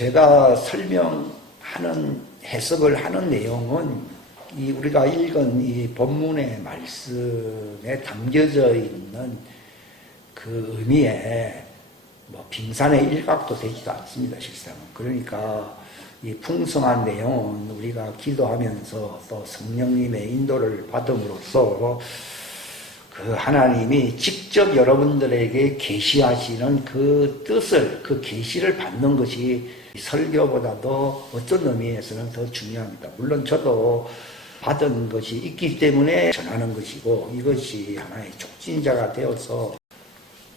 제가 설명하는 해석을 하는 내용은 우리가 읽은 이 본문의 말씀에 담겨져 있는 그 의미에 빙산의 일각도 되지도 않습니다, 실상은. 그러니까 이 풍성한 내용은 우리가 기도하면서 또 성령님의 인도를 받음으로써 그 하나님이 직접 여러분들에게 계시하시는 그 뜻을, 그 계시를 받는 것이 설교보다도 어떤 의미에서는 더 중요합니다. 물론 저도 받은 것이 있기 때문에 전하는 것이고, 이것이 하나의 촉진자가 되어서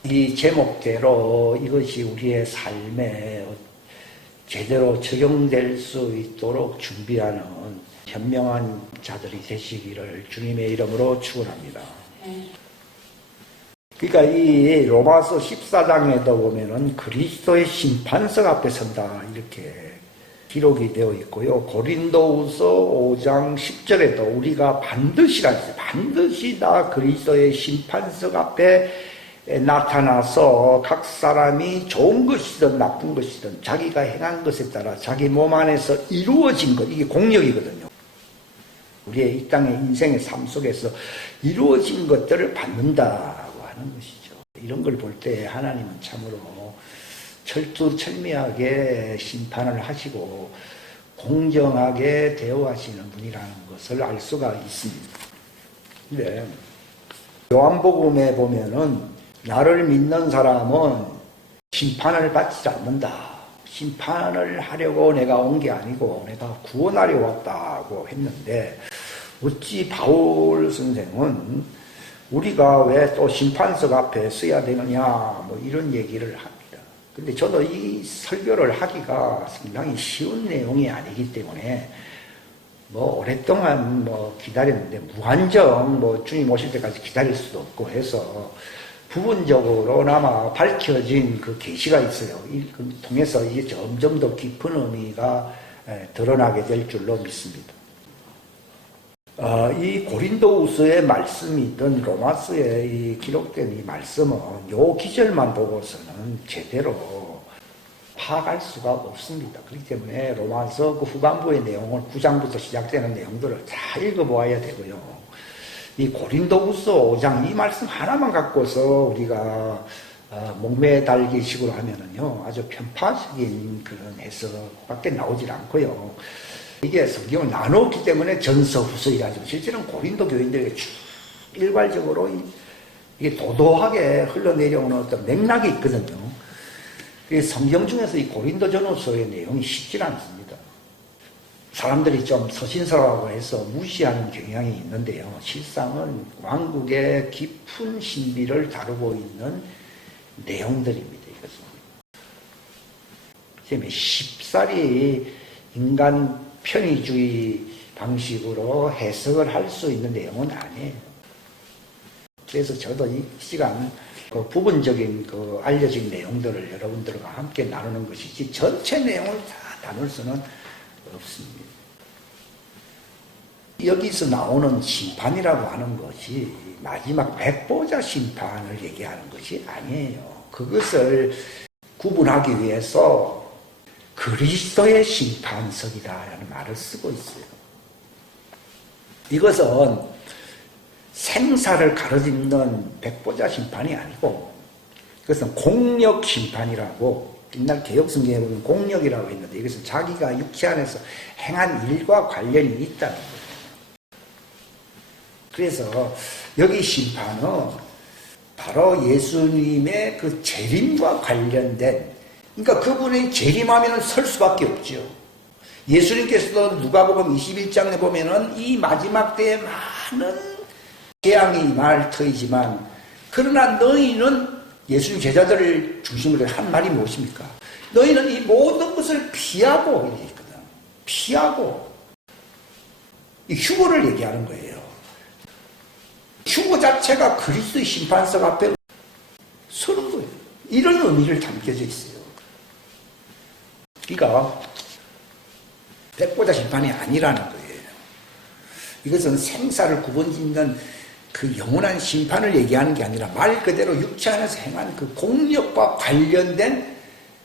이 제목대로 이것이 우리의 삶에 제대로 적용될 수 있도록 준비하는 현명한 자들이 되시기를 주님의 이름으로 축원합니다. 그러니까 이 로마서 14장에도 보면은 그리스도의 심판석 앞에 선다 이렇게 기록이 되어 있고요. 고린도후서 5장 10절에도 우리가 반드시 다 그리스도의 심판석 앞에 나타나서 각 사람이 좋은 것이든 나쁜 것이든 자기가 행한 것에 따라 자기 몸 안에서 이루어진 것, 이게 공력이거든요. 우리의 이 땅의 인생의 삶 속에서 이루어진 것들을 받는다고 하는 것이죠. 이런 걸 볼 때 하나님은 참으로 철두철미하게 심판을 하시고 공정하게 대우하시는 분이라는 것을 알 수가 있습니다. 근데 요한복음에 보면은 나를 믿는 사람은 심판을 받지 않는다. 심판을 하려고 내가 온 게 아니고 내가 구원하려 왔다고 했는데, 어찌 바울 선생은 우리가 왜 또 심판석 앞에 서야 되느냐 이런 얘기를 합니다. 근데 저도 이 설교를 하기가 상당히 쉬운 내용이 아니기 때문에 오랫동안 기다렸는데 무한정 주님 오실 때까지 기다릴 수도 없고 해서 부분적으로나마 밝혀진 그 계시가 있어요. 이걸 통해서 이게 점점 더 깊은 의미가 드러나게 될 줄로 믿습니다. 이 고린도후서의 말씀이든 로마서에 이 기록된 이 말씀은 요 기절만 보고서는 제대로 파악할 수가 없습니다. 그렇기 때문에 로마서 그 후반부의 내용을 9장부터 시작되는 내용들을 다 읽어보아야 되고요. 이 고린도후서 5장 이 말씀 하나만 갖고서 우리가 목매달기식으로 하면은요 아주 편파적인 그런 해석밖에 나오질 않고요. 이게 성경을 나눴기 때문에 전서 후서 이라죠. 실제는 고린도 교인들에게 쭉 일괄적으로 이게 도도하게 흘러내려오는 어떤 맥락이 있거든요. 성경 중에서 이 고린도 전후서의 내용이 쉽지 않습니다. 사람들이 좀 서신서라고 해서 무시하는 경향이 있는데요. 실상은 왕국의 깊은 신비를 다루고 있는 내용들입니다. 이것은 쉽사리 인간 편의주의 방식으로 해석을 할 수 있는 내용은 아니에요. 그래서 저도 이 시간 그 부분적인 그 알려진 내용들을 여러분들과 함께 나누는 것이지 전체 내용을 다 나눌 수는 없습니다. 여기서 나오는 심판이라고 하는 것이 마지막 백보자 심판을 얘기하는 것이 아니에요. 그것을 구분하기 위해서 그리스도의 심판석이다라는 말을 쓰고 있어요. 이것은 생사를 가로짓는 백보자 심판이 아니고 이것은 공력 심판이라고, 옛날 개혁성경에 보면 공력이라고 했는데 이것은 자기가 육체 안에서 행한 일과 관련이 있다는 거예요. 그래서 여기 심판은 바로 예수님의 그 재림과 관련된, 그러니까 그분이 재림하면 설 수밖에 없죠. 예수님께서도 누가복음 21장에 보면은 이 마지막 때에 많은 재앙이 임할 터이지만 그러나 너희는, 예수님 제자들을 중심으로 한 말이 무엇입니까? 너희는 이 모든 것을 피하고, 이렇게 있거든. 피하고. 이 휴거를 얘기하는 거예요. 휴거 자체가 그리스도의 심판석 앞에 서는 거예요. 이런 의미를 담겨져 있어요. 그러니까 백보자 심판이 아니라는 거예요. 이것은 생사를 구분짓는 그 영원한 심판을 얘기하는 게 아니라 말 그대로 육체 안에서 행한 그 공력과 관련된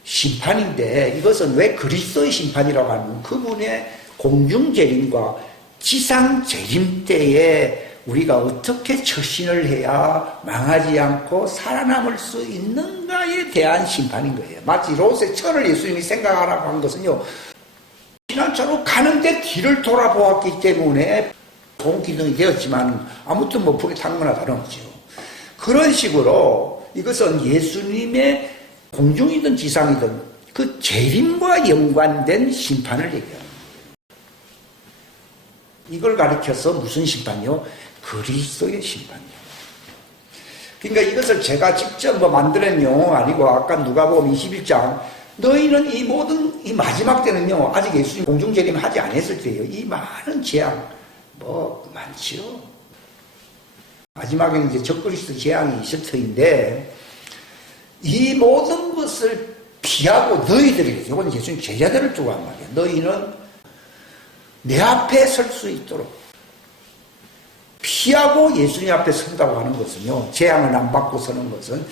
심판인데 이것은 왜 그리스도의 심판이라고 하면 그분의 공중재림과 지상재림 때에 우리가 어떻게 처신을 해야 망하지 않고 살아남을 수 있는가에 대한 심판인 거예요. 마치 롯의 처를 예수님이 생각하라고 한 것은요, 피난처로 가는데 뒤를 돌아보았기 때문에 좋은 기둥이 되었지만 아무튼 뭐 불에 탄 거나 다름없죠. 그런 식으로 이것은 예수님의 공중이든 지상이든 그 재림과 연관된 심판을 얘기합니다. 이걸 가리켜서 무슨 심판이요? 그리스도의 심판이요. 그러니까 이것을 제가 직접 만들어낸 용어가 아니고 아까 누가복음 21장 너희는 이 모든 이 마지막 때는요 아직 예수님 공중재림 하지 않았을 때예요. 이 많은 재앙 많지요. 마지막에는 이제 적그리스도 재앙이 있을 터인데 이 모든 것을 피하고 너희들이 이건 예수님 제자들을 두고 한 말이에요. 너희는 내 앞에 설 수 있도록 피하고 예수님 앞에 선다고 하는 것은요, 재앙을 안 받고 서는 것은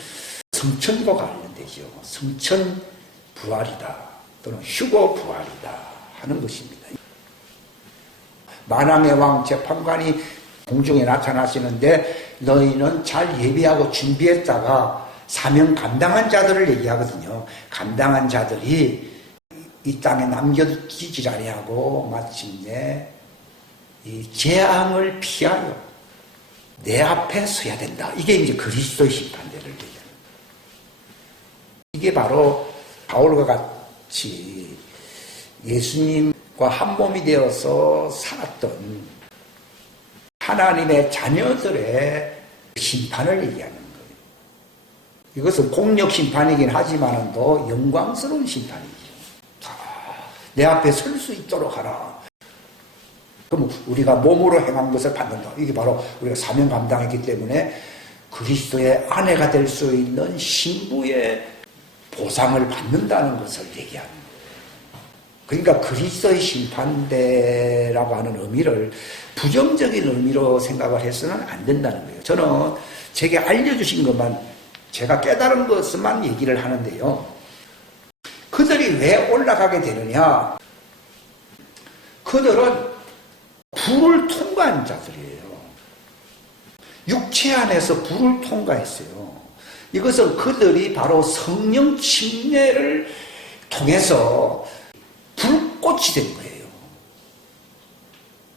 성천과 관련되죠. 성천 부활이다 또는 휴거 부활이다 하는 것입니다. 만왕의 왕 재판관이 공중에 나타나시는데 너희는 잘 예비하고 준비했다가 사명 감당한 자들을 얘기하거든요. 감당한 자들이 이 땅에 남겨지지 아니하고 마침내 이 재앙을 피하여 내 앞에 서야 된다. 이게 이제 그리스도의 심판대를 얘기합니다. 이게 바로 바울과 같이 예수님과 한 몸이 되어서 살았던 하나님의 자녀들의 심판을 얘기하는 거예요. 이것은 공력 심판이긴 하지만도 영광스러운 심판이죠. 내 앞에 설 수 있도록 하라. 그럼 우리가 몸으로 행한 것을 받는다. 이게 바로 우리가 사명 감당했기 때문에 그리스도의 아내가 될 수 있는 신부의 보상을 받는다는 것을 얘기하는 거예요. 그러니까 그리스도의 심판대라고 하는 의미를 부정적인 의미로 생각을 해서는 안 된다는 거예요. 저는 제게 알려주신 것만, 제가 깨달은 것만 얘기를 하는데요. 그들이 왜 올라가게 되느냐? 그들은 불을 통과한 자들이에요. 육체 안에서 불을 통과했어요. 이것은 그들이 바로 성령 침례를 통해서 불꽃이 된 거예요.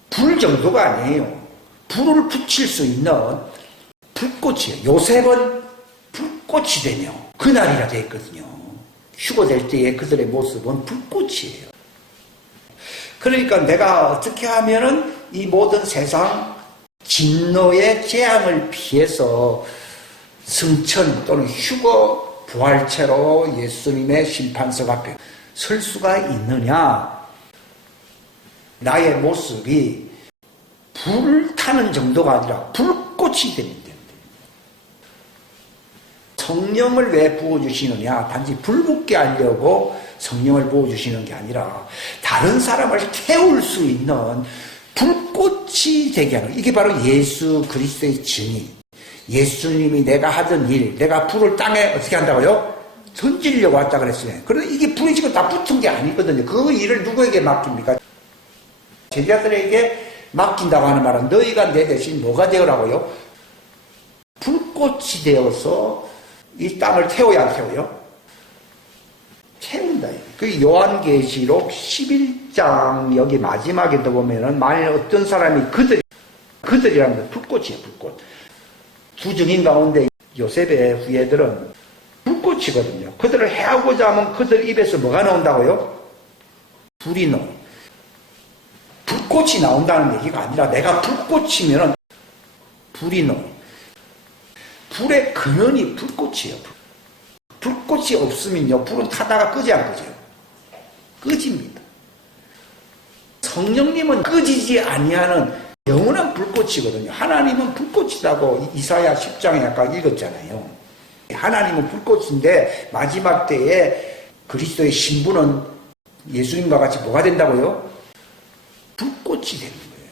불 정도가 아니에요. 불을 붙일 수 있는 불꽃이에요. 요셉은 불꽃이 되며 그날이라 되어 있거든요. 휴거될 때의 그들의 모습은 불꽃이에요. 그러니까 내가 어떻게 하면은 이 모든 세상 진노의 재앙을 피해서 승천 또는 휴거 부활체로 예수님의 심판석 앞에 설 수가 있느냐? 나의 모습이 불타는 정도가 아니라 불꽃이 되는 데입니다. 성령을 왜 부어주시느냐? 단지 불붙게 하려고 성령을 부어주시는 게 아니라 다른 사람을 태울 수 있는 불꽃이 되게 하는, 이게 바로 예수 그리스도의 증인. 예수님이 내가 하던 일, 내가 불을 땅에 어떻게 한다고요? 던지려고 왔다 그랬어요. 그런데 이게 불이 지금 다 붙은 게 아니거든요. 그 일을 누구에게 맡깁니까? 제자들에게 맡긴다고 하는 말은 너희가 내 대신 뭐가 되어라고요? 불꽃이 되어서 이 땅을 태워야 안 태워요? 태운다. 그 요한계시록 11장 여기 마지막에도 보면은 만일 어떤 사람이 그들이라는 건 불꽃이에요, 불꽃. 두 증인 가운데 요셉의 후예들은 불꽃이거든요. 그들을 해하고자 하면 그들 입에서 뭐가 나온다고요? 불이 나와요. 불꽃이 나온다는 얘기가 아니라 내가 불꽃이면은 불이 나와요. 불의 근원이 불꽃이에요. 불꽃이 없으면요, 불은 타다가 끄지 안 끄죠? 끄집니다. 성령님은 끄지지 아니하는 영원한 불꽃이거든요. 하나님은 불꽃이라고 이사야 10장에 아까 읽었잖아요. 하나님은 불꽃인데 마지막 때에 그리스도의 신부는 예수님과 같이 뭐가 된다고요? 불꽃이 되는 거예요.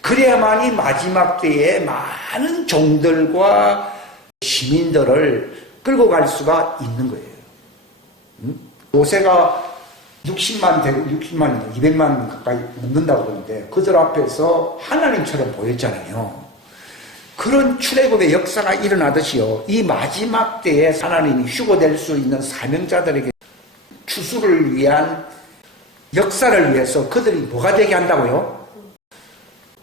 그래야만이 마지막 때에 많은 종들과 시민들을 끌고 갈 수가 있는 거예요. 요새가 60만 되고 60만, 200만 가까이 넘는다고 그러는데 그들 앞에서 하나님처럼 보였잖아요. 그런 출애굽의 역사가 일어나듯이요. 이 마지막 때에 하나님이 휴거될 수 있는 사명자들에게 추수를 위한 역사를 위해서 그들이 뭐가 되게 한다고요?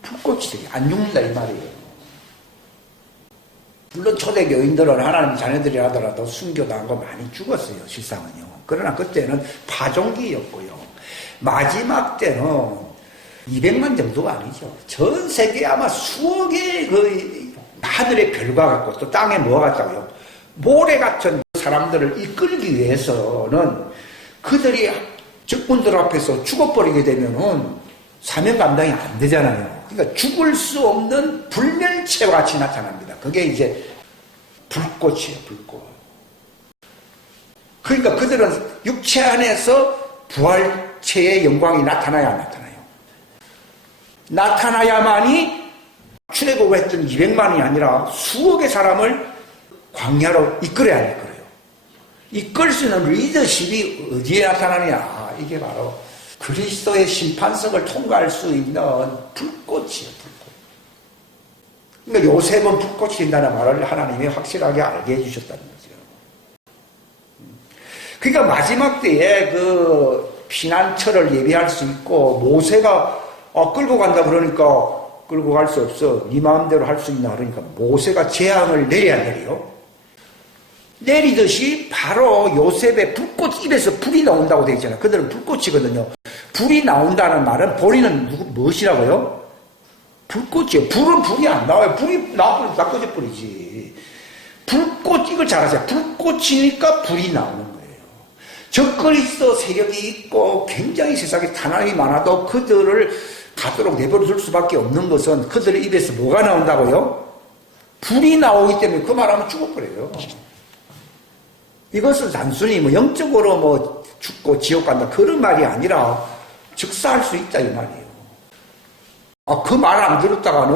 불꽃이 되게 안 죽는다 이 말이에요. 물론 초대교인들은 하나님 자녀들이 하더라도 순교당한 거 많이 죽었어요. 실상은요. 그러나 그때는 파종기였고요. 마지막 때는 200만 정도가 아니죠. 전 세계에 아마 수억의 그 하늘의 별과 같고 또 땅에 뭐가 같다고요. 모래 같은 사람들을 이끌기 위해서는 그들이 적군들 앞에서 죽어버리게 되면은 사명 감당이 안 되잖아요. 그러니까 죽을 수 없는 불멸체와 같이 나타납니다. 그게 이제 불꽃이에요, 불꽃. 그러니까 그들은 육체 안에서 부활체의 영광이 나타나야 안 나타나요. 나타나야만이 출애굽을 했던 200만이 아니라 수억의 사람을 광야로 이끌어야 이끌어요. 이끌 수 있는 리더십이 어디에 나타나느냐. 이게 바로 그리스도의 심판석을 통과할 수 있는 불꽃이에요, 불꽃. 그러니까 요셉은 불꽃이 된다는 말을 하나님이 확실하게 알게 해주셨다는 거죠. 그러니까 마지막 때에 그 피난처를 예비할 수 있고, 모세가 끌고 간다 그러니까 끌고 갈 수 없어. 네 마음대로 할 수 있나 그러니까 모세가 재앙을 내려야 내려요. 내리듯이 바로 요셉의 불꽃 입에서 불이 나온다고 되어 있잖아요. 그들은 불꽃이거든요. 불이 나온다는 말은 본인은 무엇이라고요? 불꽃이에요. 불은 불이 안 나와요. 불이 나오면 다 꺼져버리지. 불꽃, 이걸 잘 아세요. 불꽃이니까 불이 나오는 거예요. 적그리스도 세력이 있고 굉장히 세상에 탄압이 많아도 그들을 가도록 내버려둘 수밖에 없는 것은 그들의 입에서 뭐가 나온다고요? 불이 나오기 때문에 그 말하면 죽어버려요. 이것은 단순히 뭐 영적으로 뭐 죽고 지옥 간다 그런 말이 아니라 즉사할 수 있다 이 말이에요. 그 말 안 들었다가는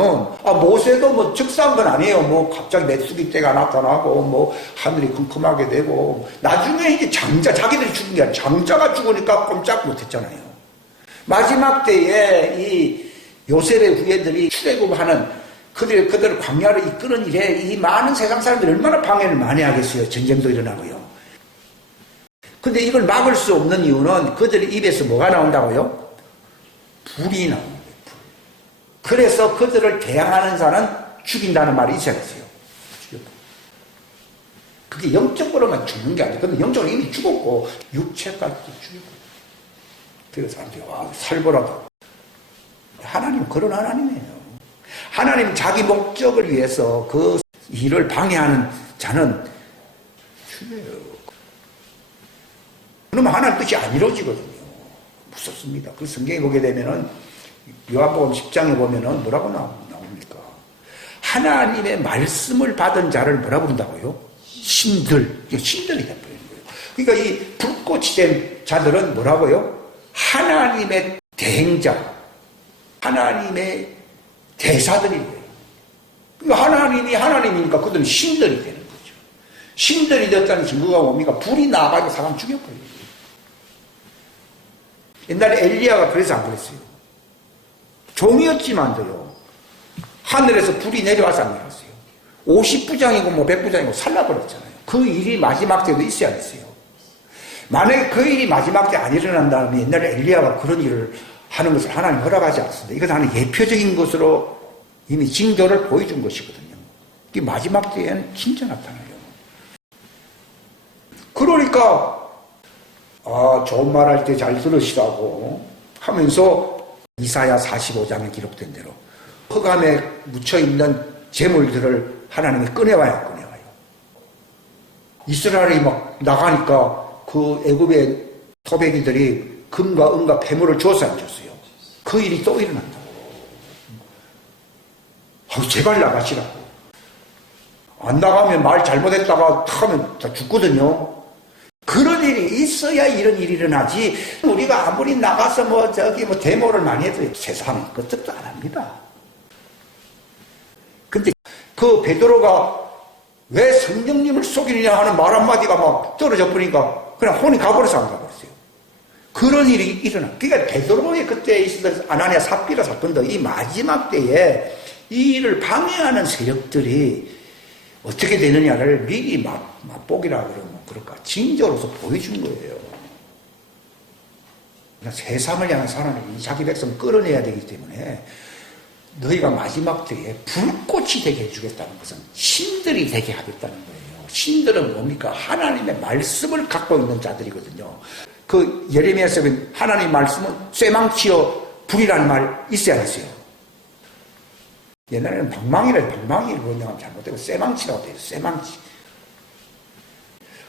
모세도 뭐 즉사한 건 아니에요. 뭐 갑자기 메뚜기 떼가 나타나고 뭐 하늘이 컴컴하게 되고 나중에 이제 장자 자기들이 죽은 게 아니라 장자가 죽으니까 꼼짝 못했잖아요. 마지막 때에 이 요셉의 후예들이 출애굽하는 그들을 광야로 이끄는 일에 이 많은 세상 사람들이 얼마나 방해를 많이 하겠어요. 전쟁도 일어나고요. 근데 이걸 막을 수 없는 이유는 그들의 입에서 뭐가 나온다고요? 불이 나오는 거예요. 불. 그래서 그들을 대항하는 자는 죽인다는 말이 있어야겠어요. 그게 영적으로만 죽는 게 아니에요. 근데 영적으로 이미 죽었고 육체까지도 죽이고. 그래서 사람들이 살벌하다. 하나님은 그런 하나님이에요. 하나님 자기 목적을 위해서 그 일을 방해하는 자는 죽여요. 그러면 하나님 뜻이 안 이루어지거든요. 무섭습니다. 그 성경에 보게 되면은 요한복음 10장에 보면은 뭐라고 나옵니까? 하나님의 말씀을 받은 자를 뭐라 부른다고요? 신들이 돼버리는 거예요. 그러니까 이 불꽃이 된 자들은 뭐라고요? 하나님의 대행자, 하나님의 대사들이에요. 그러니까 하나님이 하나님이니까 그들은 신들이 되는 거죠. 신들이 됐다는 증거가 뭡니까? 불이 나가지고 사람 죽여버려요. 옛날에 엘리야가 그래서 안 그랬어요. 종이었지만도요. 하늘에서 불이 내려와서 안 내렸어요. 50부장이고 뭐 100부장이고 살라버렸잖아요. 그 일이 마지막 때도 있어야 됐어요. 만약에 그 일이 마지막 때 안 일어난다면 옛날에 엘리야가 그런 일을 하는 것을 하나님 허락하지 않습니다. 이건 하나님 예표적인 것으로 이미 징조를 보여준 것이거든요. 이게 마지막 때에는 진짜 나타나요. 그러니까 좋은 말 할 때 잘 들으시라고 하면서 이사야 45장에 기록된 대로 흑암에 묻혀있는 재물들을 하나님이 꺼내와요. 이스라엘이 막 나가니까 그 애굽의 토백이들이 금과 은과 폐물을 줬어 안 줬어요? 그 일이 또 일어난다고. 제발 나가시라고. 안 나가면 말 잘못했다가 하면 다 죽거든요. 그런 일이 있어야 이런 일이 일어나지. 우리가 아무리 나가서 뭐 데모를 많이 해도 세상은 그것도 안 합니다. 근데 그 베드로가 왜 성령님을 속이느냐 하는 말 한마디가 막 떨어져 버리니까 그냥 혼이 가버려서 안 가버렸어요. 그런 일이 일어나. 그러니까 베드로의 그때 있었던 아나니아 삽비라 사건도 이 마지막 때에 이 일을 방해하는 세력들이 어떻게 되느냐를 미리 맛보기라 그러면 그럴까. 징조로서 보여준 거예요. 그러니까 세상을 향한 사람이 자기 백성 끌어내야 되기 때문에 너희가 마지막 때에 불꽃이 되게 해주겠다는 것은 신들이 되게 하겠다는 거예요. 신들은 뭡니까? 하나님의 말씀을 갖고 있는 자들이거든요. 그 예레미야서 하나님 말씀은 쇠망치여 불이라는 말 있어야 했어요. 옛날에는 방망이를 번역하면 잘못되고 쇠망치라고 돼요. 쇠망치.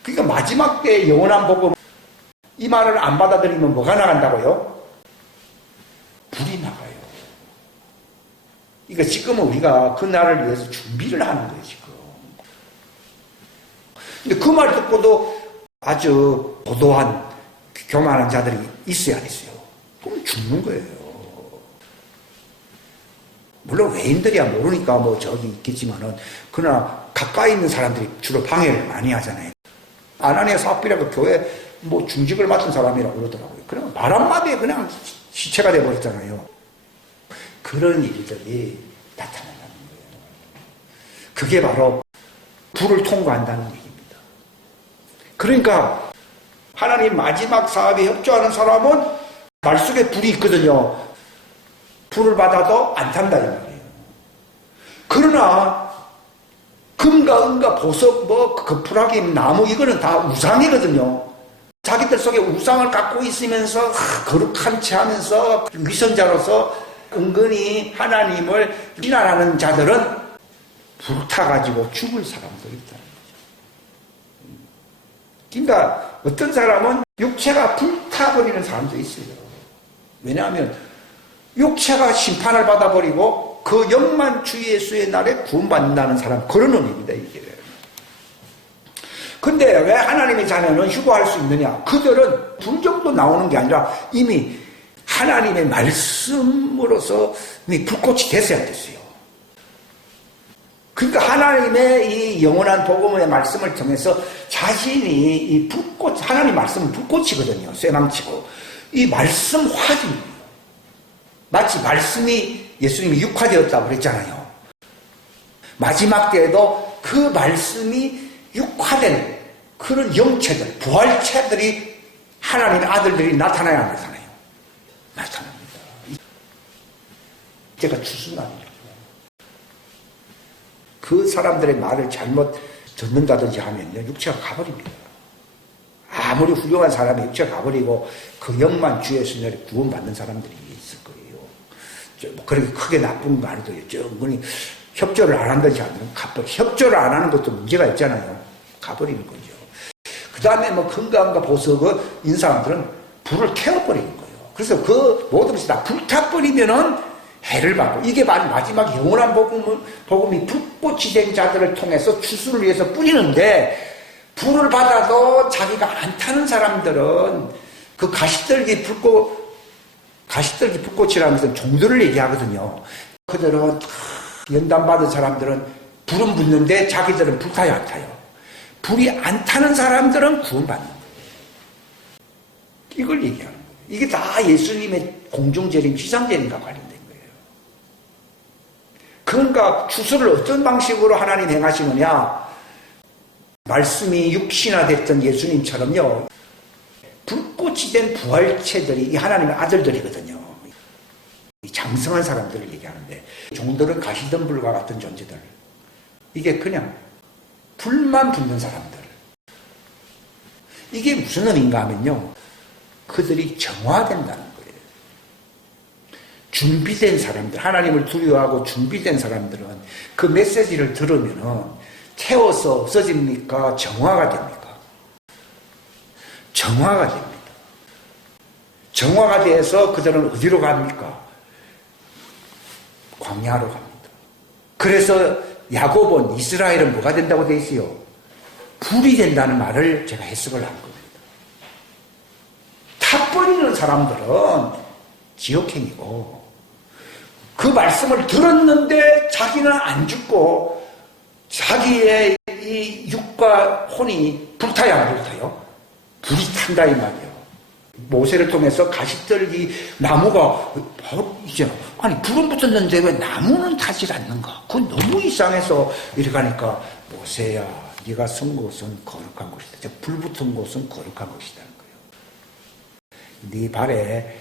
그러니까 마지막 때 영원한 복음 이 말을 안 받아들이면 뭐가 나간다고요? 불이 나가요. 그러니까 지금은 우리가 그 날을 위해서 준비를 하는 거예요, 지금. 근데 그 말 듣고도 아주 도도한, 교만한 자들이 있어야 안 있어요. 그럼 죽는 거예요. 물론 외인들이야 모르니까 뭐 저기 있겠지만은, 그러나 가까이 있는 사람들이 주로 방해를 많이 하잖아요. 아나니아 삽비라고 교회 뭐 중직을 맡은 사람이라고 그러더라고요. 그러면 말 한마디에 그냥 시체가 돼버렸잖아요. 그런 일들이 나타난다는 거예요. 그게 바로 불을 통과한다는 얘기입니다. 그러니까 하나님 마지막 사업에 협조하는 사람은 말 속에 불이 있거든요. 불을 받아도 안 탄다 이 말이에요. 그러나 금과 은과 보석, 거푸라기, 나무 이거는 다 우상이거든요. 자기들 속에 우상을 갖고 있으면서 거룩한 채 하면서 위선자로서 은근히 하나님을 비난하는 자들은 불타가지고 죽을 사람들이 있다는 거죠. 그러니까 어떤 사람은 육체가 불타버리는 사람도 있어요. 왜냐하면 육체가 심판을 받아버리고 그 영만 주 예수의 날에 구원받는다는 사람, 그런 의미입니다, 이게. 근데 왜 하나님의 자녀는 휴거할 수 있느냐? 그들은 불정도 나오는 게 아니라 이미 하나님의 말씀으로서 이미 불꽃이 됐어야 됐어요. 그러니까 하나님의 이 영원한 복음의 말씀을 통해서 자신이 이 불꽃, 하나님 말씀은 불꽃이거든요. 쇠망치고. 이 말씀 화입니다. 마치 말씀이 예수님이 육화되었다고 그랬잖아요. 마지막 때에도 그 말씀이 육화된 그런 영체들, 부활체들이 하나님의 아들들이 나타나야 안 나타나요? 나타납니다. 제가 추순합니다. 그 사람들의 말을 잘못 듣는다든지 하면요, 육체가 가버립니다. 아무리 훌륭한 사람이 육체가 가버리고 그 영만 주 예수님을 구원받는 사람들이 있을 거예요. 뭐 그렇게 크게 나쁜 거 아니더라도 충분히 협조를 안 한다든지 하면 가버려. 협조를 안 하는 것도 문제가 있잖아요. 가버리는 거죠. 그 다음에 뭐 금강과 보석을 인 사람들은 불을 태워버리는 거예요. 그래서 그 모든 것이 다 불타버리면은 해를 받고, 이게 마지막 영원한 복음이 불꽃이 된 자들을 통해서 추수를 위해서 뿌리는데, 불을 받아도 자기가 안 타는 사람들은 그 가시떨기 불꽃이라는 것은 종들을 얘기하거든요. 그들은 연단받은 사람들은 불은 붙는데 자기들은 불타야 안 타요. 불이 안 타는 사람들은 구원받는 거예요. 이걸 얘기하는 거예요. 이게 다 예수님의 공중재림, 지상재림과 관련된 거예요. 그러니까 추수를 어떤 방식으로 하나님 행하시느냐? 말씀이 육신화됐던 예수님처럼요, 불꽃이 된 부활체들이 이 하나님의 아들들이거든요. 이 장성한 사람들을 얘기하는데, 종들은 가시던 불과 같은 존재들. 이게 그냥 불만 붙는 사람들. 이게 무슨 의미인가 하면요, 그들이 정화된다는 거예요. 준비된 사람들, 하나님을 두려워하고 준비된 사람들은 그 메시지를 들으면은 태워서 없어집니까? 정화가 됩니까? 정화가 됩니다. 정화가 돼서 그들은 어디로 갑니까? 광야로 갑니다. 그래서 야곱은, 이스라엘은 뭐가 된다고 돼 있어요? 불이 된다는 말을 제가 해석을 한 겁니다. 타버리는 사람들은 지옥행이고, 그 말씀을 들었는데 자기는 안 죽고 자기의 이 육과 혼이 불타야 안 불타요? 불이 탄다 이 말이에요. 모세를 통해서 가시떨기 나무가 이제 아니 불은 붙었는데 왜 나무는 타질 않는가? 그건 너무 이상해서 이렇게 하니까 모세야 네가 선 곳은 거룩한 곳이다. 불 붙은 곳은 거룩한 곳이라는 거예요. 네 발에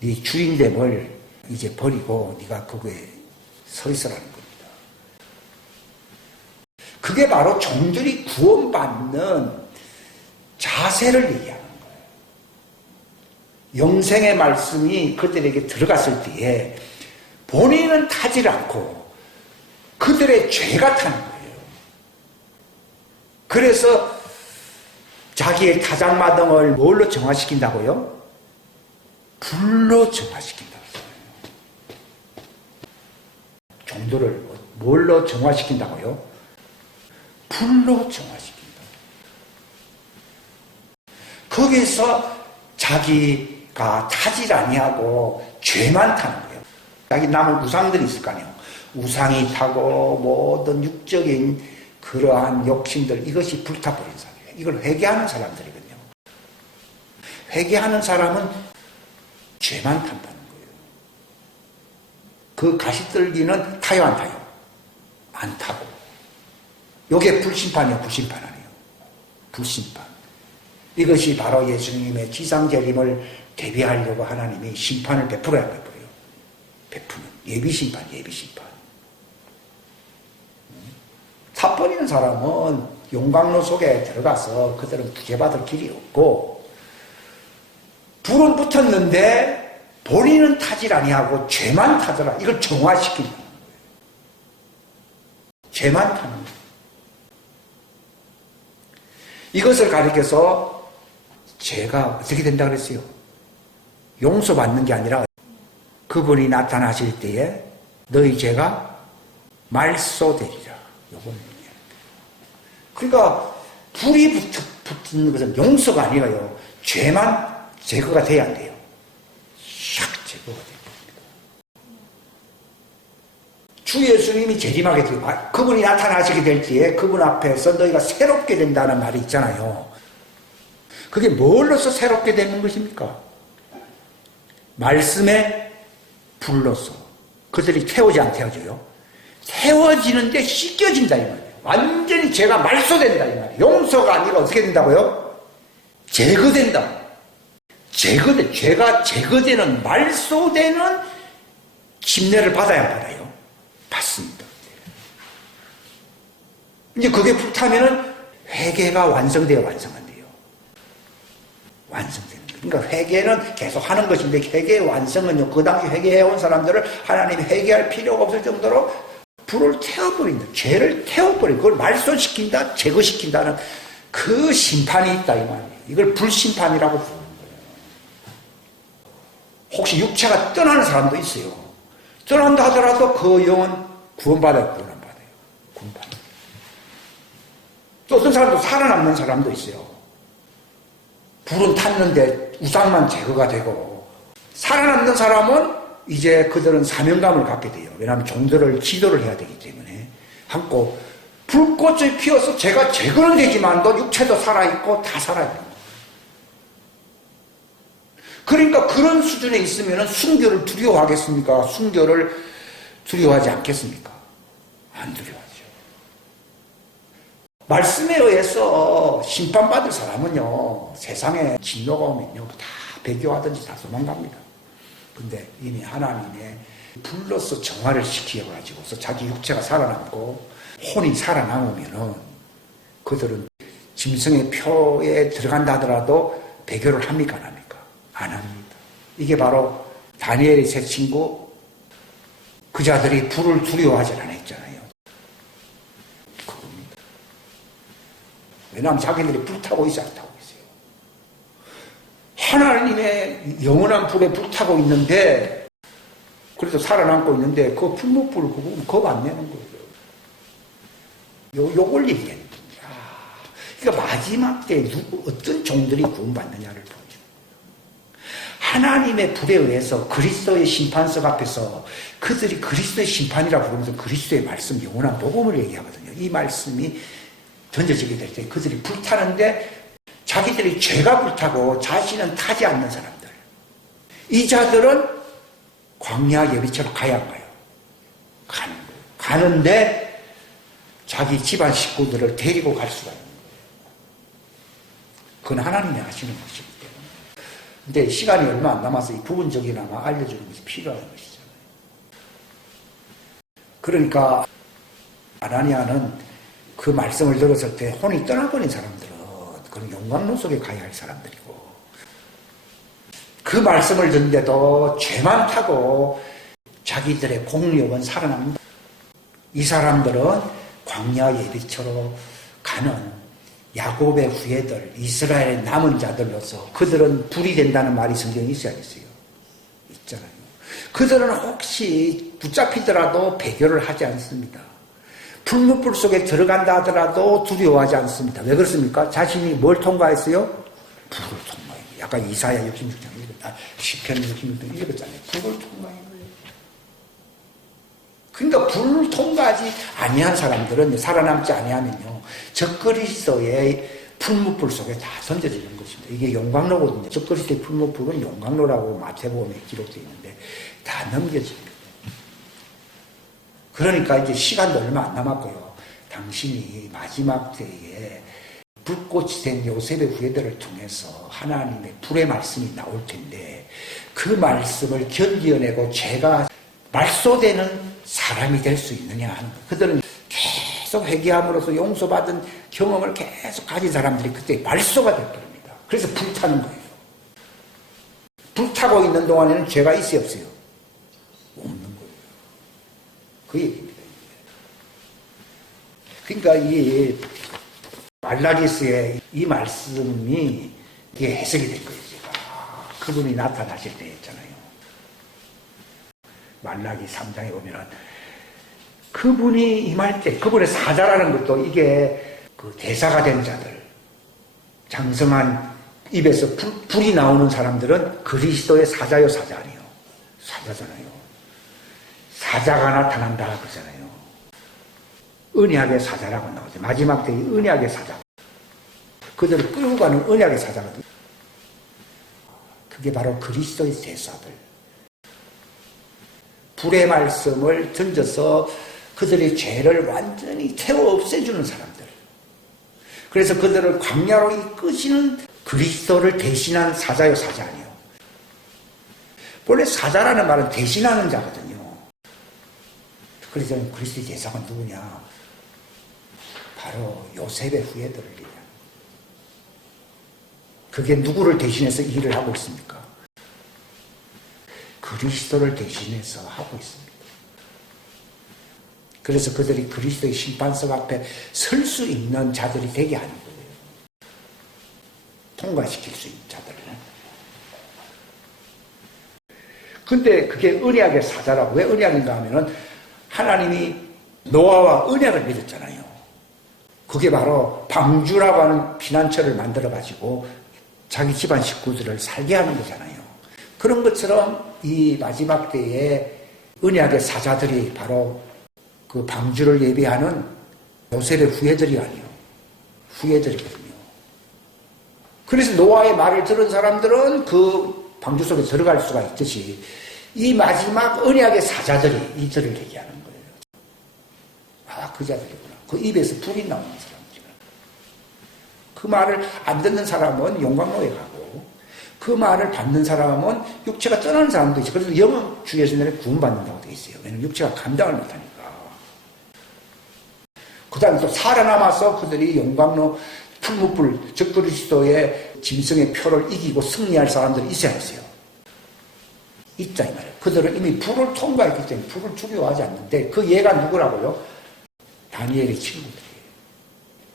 네 주인됨을 이제 버리고 네가 거기에 서 있으라는 겁니다. 그게 바로 종들이 구원받는 자세를 얘기하는 거예요. 영생의 말씀이 그들에게 들어갔을 때에 본인은 타질 않고 그들의 죄가 타는 거예요. 그래서 자기의 타작마당을 뭘로 정화시킨다고요? 불로 정화시킨다고 했어요. 종들을 뭘로 정화시킨다고요? 불로 정화시킨다. 거기서 자기가 타질 아니하고 죄만 타는 거예요. 자기 남은 우상들이 있을 거 아니에요. 우상이 타고 모든 육적인 그러한 욕심들 이것이 불타버린 사람이에요. 이걸 회개하는 사람들이거든요. 회개하는 사람은 죄만 탄다는 거예요. 그 가시떨기는 타요 안 타요? 안 타고. 이게 불심판이에요. 불심판 아니에요. 불심판. 이것이 바로 예수님의 지상재림을 대비하려고 하나님이 심판을 베풀어야 베풀어요. 베푸는 예비심판, 예비심판. 타버리는 사람은 용광로 속에 들어가서 그들은 구제받을 길이 없고 불은 붙었는데 본인은 타질 아니하고 죄만 타더라. 이걸 정화시킨다는 거예요. 죄만 타는 거예요. 이것을 가리켜서 죄가 어떻게 된다 그랬어요? 용서받는 게 아니라 그분이 나타나실 때에 너희 죄가 말소되리라. 요건 그러니까 불이 붙는 것은 용서가 아니라요. 죄만 제거가 돼야 안 돼요. 샥 제거가 됩니다. 주 예수님이 재림하게 되고 그분이 나타나시게 될 때에 그분 앞에서 너희가 새롭게 된다는 말이 있잖아요. 그게 뭘로서 새롭게 되는 것입니까? 말씀의 불로서. 그들이 태워지 안 태워져요? 태워지는데 씻겨진다 이 말이에요. 완전히 죄가 말소된다 이 말이에요. 용서가 아니라 어떻게 된다고요? 제거된다. 죄가 제거되는 말소되는 침례를 받아야 받아요. 받습니다. 이제 그게 불타면은 회개가 완성돼야 완성한대요. 완성되는 거예요. 그러니까 회개는 계속 하는 것인데 회개의 완성은요. 그 당시 회개해온 사람들을 하나님이 회개할 필요가 없을 정도로 불을 태워버린다. 죄를 태워버린다. 그걸 말소시킨다. 제거시킨다는 그 심판이 있다 이 말이에요. 이걸 불심판이라고 부르는 거예요. 혹시 육체가 떠나는 사람도 있어요. 떠난다 하더라도 그 영은 구원받아요. 구원 안 받아요. 구원받아요. 또 어떤 사람도 살아남는 사람도 있어요. 불은 탔는데 우상만 제거가 되고 살아남는 사람은 이제 그들은 사명감을 갖게 돼요. 왜냐하면 종들을 지도를 해야 되기 때문에 함고 불꽃을 피워서 제가 제거는 되지만도 육체도 살아있고 다 살아있는 그러니까 그런 수준에 있으면 순교를 두려워하겠습니까? 순교를 두려워하지 않겠습니까? 안 두려워하죠. 말씀에 의해서 심판받을 사람은요, 세상에 진노가 오면요, 다 배교하든지 다 도망갑니다. 근데 이미 하나님의 불로서 정화를 시켜가지고서 자기 육체가 살아남고 혼이 살아남으면은 그들은 짐승의 표에 들어간다 하더라도 배교를 합니까? 안 합니까? 안 합니다. 이게 바로 다니엘의 세 친구 그 자들이 불을 두려워하지 않았잖아요. 그겁니다. 왜냐하면 자기들이 불타고 있어 안 타고 있어요. 하나님의 영원한 불에 불타고 있는데 그래도 살아남고 있는데 그 풀목불을 보면 겁 안 내는 거예요. 요걸 얘기하는 겁니다. 그러니까 마지막 때 어떤 종들이 구원받느냐를 보여요. 하나님의 불에 의해서 그리스도의 심판석 앞에서 그들이 그리스도의 심판이라고 부르면서 그리스도의 말씀, 영원한 복음을 얘기하거든요. 이 말씀이 던져지게 될 때 그들이 불타는데 자기들이 죄가 불타고 자신은 타지 않는 사람들. 이 자들은 광야 예비처럼 가야 안 가요? 가는 거예요. 가는데 자기 집안 식구들을 데리고 갈 수가 있는 거예요. 그건 하나님이 하시는 것이기 때문에. 근데 시간이 얼마 안 남아서 이 부분적이나마 알려주는 것이 필요한 것이잖아요. 그러니까 아나니아는 그 말씀을 들었을 때 혼이 떠나버린 사람들은 그런 용광로 속에 가야 할 사람들이고, 그 말씀을 듣는데도 죄만 타고 자기들의 공력은 살아납니다. 이 사람들은 광야 예비처로 가는 야곱의 후예들, 이스라엘의 남은 자들로서 그들은 불이 된다는 말이 성경에 있어야겠어요. 있잖아요. 그들은 혹시 붙잡히더라도 배교를 하지 않습니다. 풀무불 속에 들어간다 하더라도 두려워하지 않습니다. 왜 그렇습니까? 자신이 뭘 통과했어요? 불을 통과해요. 약간 이사야 66장 시편 66장 읽었잖아요. 불을 통과한 거예요. 그러니까 불을 통과하지 아니한 사람들은 살아남지 아니하면요, 적그리스도의 풀무불 속에 다 던져지는 것입니다. 이게 용광로거든요. 적그리스도의 풀무불은 용광로라고 마태복음에 기록되어 있는데 다 넘겨집니다. 그러니까 이제 시간도 얼마 안 남았고요. 당신이 마지막 때에 불꽃이 된 요셉의 후예들을 통해서 하나님의 불의 말씀이 나올 텐데, 그 말씀을 견디어내고 죄가 말소되는 사람이 될 수 있느냐 하는 거예요. 그들은 계속 회개함으로써 용서받은 경험을 계속 가진 사람들이 그때 말소가 될 겁니다. 그래서 불타는 거예요. 불타고 있는 동안에는 죄가 있어요, 없어요? 없는 거예요. 그 얘기입니다. 그러니까 이 말라기스의 이 말씀이 이게 해석이 된 거예요. 제가 그분이 나타나실 때 했잖아요. 말라기 3장에 보면은 그분이 임할 때, 그분의 사자라는 것도 이게 그 대사가 된 자들, 장성한 입에서 불이 나오는 사람들은 그리스도의 사자요, 사자 아니에요. 사자잖아요. 사자가 나타난다 그러잖아요. 은약의 사자라고 나오죠. 마지막 때의 은약의 사자. 그들을 끌고 가는 은약의 사자거든요. 그게 바로 그리스도의 대사들. 불의 말씀을 던져서 그들의 죄를 완전히 태워 없애주는 사람들. 그래서 그들을 광야로 이끄시는 그리스도를 대신한 사자요, 사자 아니에요. 원래 사자라는 말은 대신하는 자거든요. 그래서 그리스도의 대사가 누구냐? 바로 요셉의 후예들을 얘기합니다. 그게 누구를 대신해서 일을 하고 있습니까? 그리스도를 대신해서 하고 있습니다. 그래서 그들이 그리스도의 심판석 앞에 설 수 있는 자들이 되게 하는 거예요. 통과시킬 수 있는 자들을. 근데 그게 언약의 사자라고. 왜 언약인가 하면은 하나님이 노아와 언약을 맺었잖아요. 그게 바로 방주라고 하는 피난처를 만들어가지고 자기 집안 식구들을 살게 하는 거잖아요. 그런 것처럼 이 마지막 때에 언약의 사자들이 바로 그 방주를 예비하는 요셉의 후예들이 아니에요. 후예들이거든요. 그래서 노아의 말을 들은 사람들은 그 방주 속에 들어갈 수가 있듯이 이 마지막 언약의 사자들이 이들을 얘기하는 거예요. 아, 그 자들이구나. 그 입에서 불이 나오는 사람들이구나. 그 말을 안 듣는 사람은 용광로에 가고, 그 말을 받는 사람은 육체가 떠나는 사람도 있어요. 그래서 영은 주 예수님의 구원받는다고 되어 있어요. 왜냐하면 육체가 감당을 못하니까. 그 다음에 또 살아남아서 그들이 용광로 풀무불, 즉 그리스도의 짐승의 표를 이기고 승리할 사람들이 있어야 했어요. 있다 이 말이에요. 그들은 이미 불을 통과했기 때문에 불을 두려워하지 않는데, 그 얘가 누구라고요? 다니엘의 친구들이에요.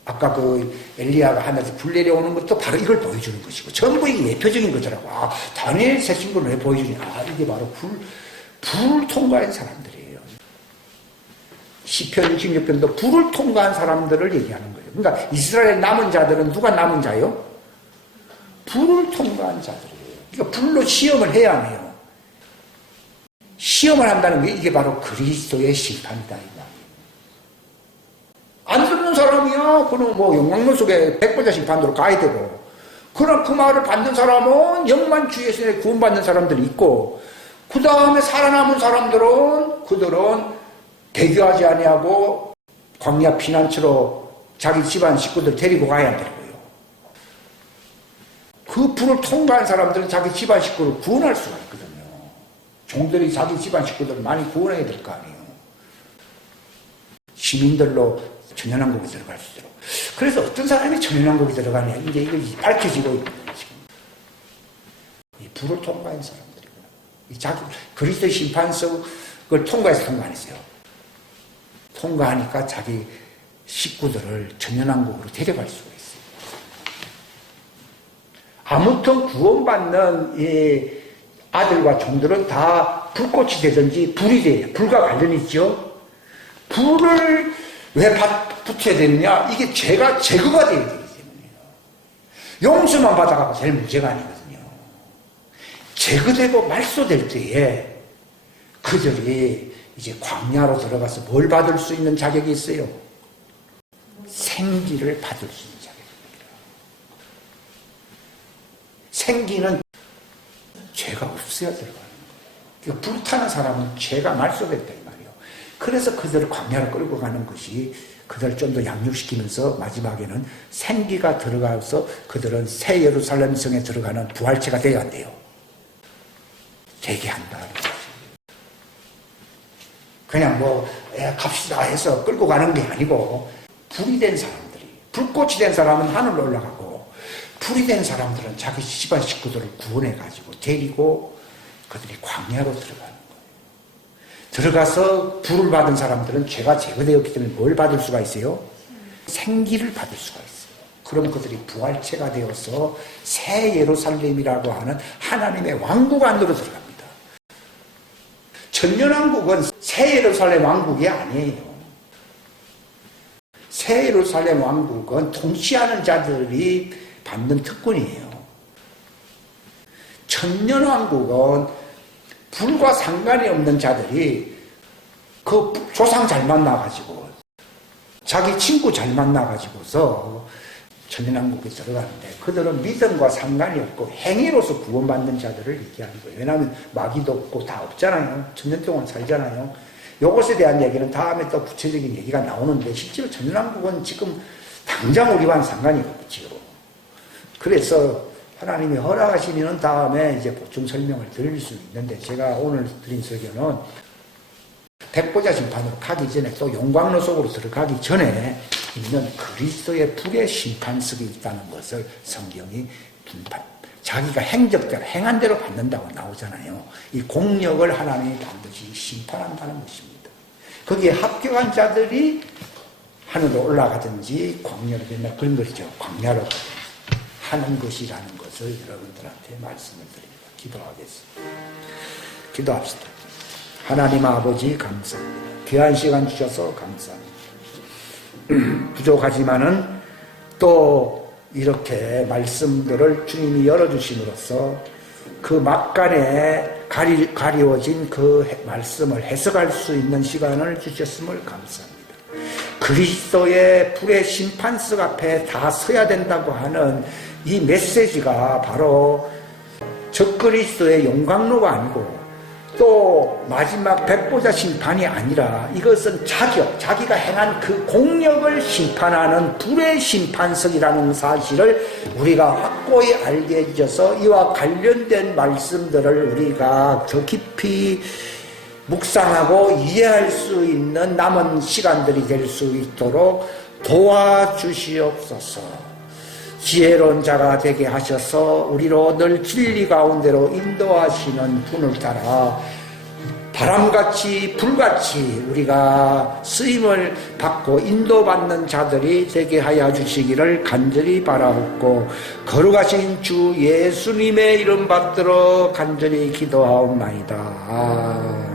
아까 그 엘리야가 하늘에서 불 내려오는 것도 바로 이걸 보여주는 것이고, 전부 이게 예표적인 거더라고. 아, 다니엘 새 친구는 왜 보여주냐? 아, 이게 바로 불을 통과한 사람들이에요. 시편 66편도 불을 통과한 사람들을 얘기하는 거예요. 그러니까 이스라엘 남은 자들은 누가 남은 자요? 불을 통과한 자들이에요. 그러니까 불로 시험을 해야 해요. 시험을 한다는 게 이게 바로 그리스도의 심판이다. 안 듣는 사람이야. 그는 뭐 영광로 속에 백보자 심판으로 가야 되고, 그러나 그 말을 받는 사람은 영만 주에서 구원받는 사람들이 있고, 그 다음에 살아남은 사람들은 그들은 대교하지 아니하고 광야 피난처로 자기 집안 식구들 데리고 가야 되고요. 그 불을 통과한 사람들은 자기 집안 식구를 구원할 수가 있거든요. 종들이 자기 집안 식구들을 많이 구원해야 될 거 아니에요. 시민들로 천연왕국에 들어갈 수 있도록. 그래서 어떤 사람이 천연왕국에 들어가냐, 이제 이거 밝혀지고 있거든요. 지금 이 불을 통과한 사람들이고요. 이 자기 그리스도의 심판석을 통과해서 통과했어요. 통과하니까 자기 식구들을 천연왕국으로 데려갈 수가 있어요. 아무튼 구원받는 이 아들과 종들은 다 불꽃이 되든지 불이 돼요. 불과 관련이 있죠. 불을 왜 붙여야 되느냐? 이게 죄가 제거가 되어야 되기 때문이에요. 용서만 받아가고 제일 문제가 아니거든요. 제거되고 말소될 때에 그들이 이제 광야로 들어가서 뭘 받을 수 있는 자격이 있어요? 생기를 받을 수 있는 자격입니다. 생기는 죄가 없어야 들어가는 거예요. 그러니까 불타는 사람은 죄가 말소됐다 이 말이에요. 그래서 그들을 광야로 끌고 가는 것이 그들을 좀 더 양육시키면서 마지막에는 생기가 들어가서 그들은 새 예루살렘 성에 들어가는 부활체가 되어야 한대요. 되게 한다는 거죠. 그냥 뭐 갑시다 해서 끌고 가는 게 아니고, 불이 된 사람들이, 불꽃이 된 사람은 하늘로 올라가고, 불이 된 사람들은 자기 집안 식구들을 구원해가지고 데리고 그들이 광야로 들어가는 거예요. 들어가서 불을 받은 사람들은 죄가 제거되었기 때문에 뭘 받을 수가 있어요? 생기를 받을 수가 있어요. 그럼 그들이 부활체가 되어서 새 예루살렘이라고 하는 하나님의 왕국 안으로 들어갑니다. 천년왕국은 새 예루살렘 왕국이 아니에요. 새 예루살렘 왕국은 통치하는 자들이 받는 특권이에요. 천년왕국은 불과 상관이 없는 자들이 그 조상 잘 만나가지고 자기 친구 잘 만나가지고서 천년왕국에 들어가는데, 그들은 믿음과 상관이 없고 행위로서 구원받는 자들을 얘기하는 거예요. 왜냐하면 마귀도 없고 다 없잖아요. 천년 동안 살잖아요. 이것에 대한 얘기는 다음에 또 구체적인 얘기가 나오는데, 실제로 천년왕국은 지금 당장 우리와는 상관이 없지요. 그래서 하나님이 허락하시면 다음에 이제 보충 설명을 드릴 수 있는데, 제가 오늘 드린 설교는 백보자 심판으로 가기 전에, 또 용광로 속으로 들어가기 전에 있는 그리스도의 불의 심판석이 있다는 것을 성경이 자기가 행적대로 행한 대로 받는다고 나오잖아요. 이 공력을 하나님이 반드시 심판한다는 것입니다. 거기에 합격한 자들이 하늘로 올라가든지 광야로 된다, 그런 것이죠. 광야로 하는 것이라는 것을 여러분들한테 말씀을 드립니다. 기도하겠습니다. 기도합시다. 하나님 아버지 감사합니다. 귀한 시간 주셔서 감사합니다. 부족하지만은 또 이렇게 말씀들을 주님이 열어주심으로써 그 막간에 가리워진 그 말씀을 해석할 수 있는 시간을 주셨음을 감사합니다. 그리스도의 불의 심판석 앞에 다 서야 된다고 하는 이 메시지가 바로 적그리스도의 용광로가 아니고, 또 마지막 백보자 심판이 아니라 이것은 자기가 행한 그 공력을 심판하는 불의 심판석이라는 사실을 우리가 확고히 알게 해주셔서 이와 관련된 말씀들을 우리가 더 깊이 묵상하고 이해할 수 있는 남은 시간들이 될 수 있도록 도와주시옵소서. 지혜로운 자가 되게 하셔서 우리로 늘 진리 가운데로 인도하시는 분을 따라 바람같이 불같이 우리가 쓰임을 받고 인도받는 자들이 되게 하여 주시기를 간절히 바라옵고, 거룩하신 주 예수님의 이름 받들어 간절히 기도하옵나이다.